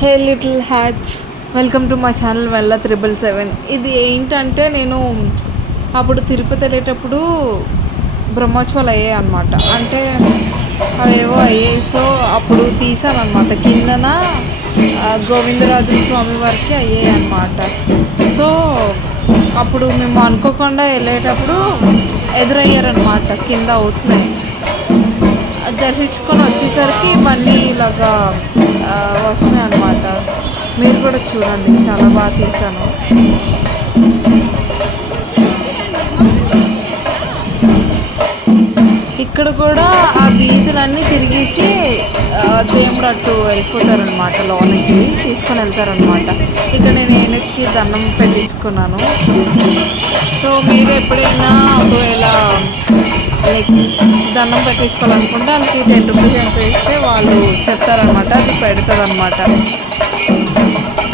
Hey little hats, welcome to my channel వెళ్ళ 777. ఇది ఏంటంటే నేను అప్పుడు తిరుపతి వెళ్ళేటప్పుడు బ్రహ్మోత్సవాలు అయ్యాయి అనమాట. అంటే అవేవో అయ్యాయి. సో అప్పుడు తీసాను అనమాట. కిందన గోవిందరాజుల స్వామి వారికి అయ్యాయి అనమాట. సో అప్పుడు మేము అనుకోకుండా వెళ్ళేటప్పుడు ఎదురయ్యారనమాట. కింద అవుతున్నాయి దర్శించుకొని వచ్చేసరికి ఇవన్నీ ఇలాగా వస్తున్నాయి అన్నమాట. మీరు కూడా చూడండి, చాలా బాగా తీసాను. ఇక్కడ కూడా ఆ వీధులన్నీ తిరిగేసి దేవుడు అటు వెళ్ళిపోతారనమాట, లోనికి తీసుకొని వెళ్తారనమాట. ఇక నేను వెనక్కి దండం పెట్టించుకున్నాను. సో మీరు ఎప్పుడైనా ఒకవేళ లైక్ దండం పెట్టించుకోవాలనుకుంటే వాళ్ళకి 10 రూపీస్ ఎంత ఇస్తే వాళ్ళు చెప్తారనమాట, అది పెడతారనమాట.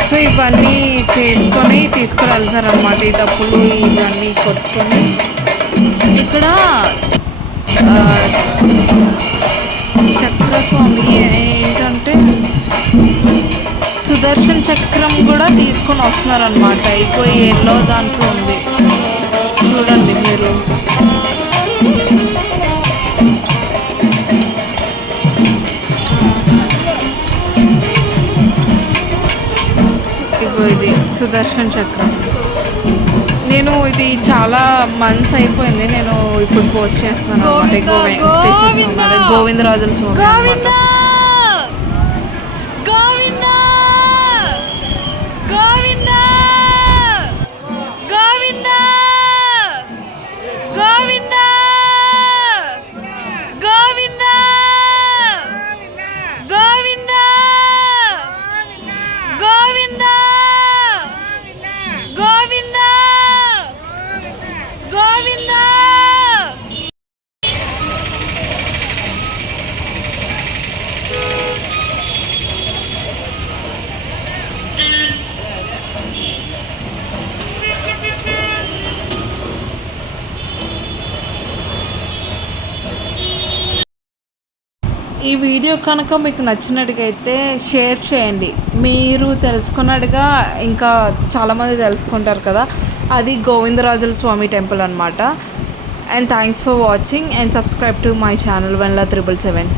సో ఇవన్నీ చేసుకొని తీసుకుని వెళ్తారనమాట. ఈ డబ్బులు ఇవన్నీ కొట్టుకొని ఇక్కడ చక్రస్వామి ఏంటంటే సుదర్శన్ చక్రం కూడా తీసుకొని వస్తున్నారనమాట. ఇగో ఎల్లో దాంట్లో ఉంది, చూడండి మీరు. ఇగో ఇది సుదర్శన్ చక్రం. నేను ఇది చాలా మంత్స్ అయిపోయింది, నేను ఇప్పుడు పోస్ట్ చేస్తున్నాను అనమాట. ఇగో వెంకటేశ్వర స్వామి, గోవిందరాజుల స్వామి అనమాట. ఈ వీడియో కనుక మీకు నచ్చినట్టుగైతే షేర్ చేయండి. మీరు తెలుసుకున్నట్టుగా ఇంకా చాలామంది తెలుసుకుంటారు కదా, అది గోవిందరాజుల స్వామి టెంపుల్ అనమాట. And thanks for watching and subscribe to my channel వెళ్ళ 777.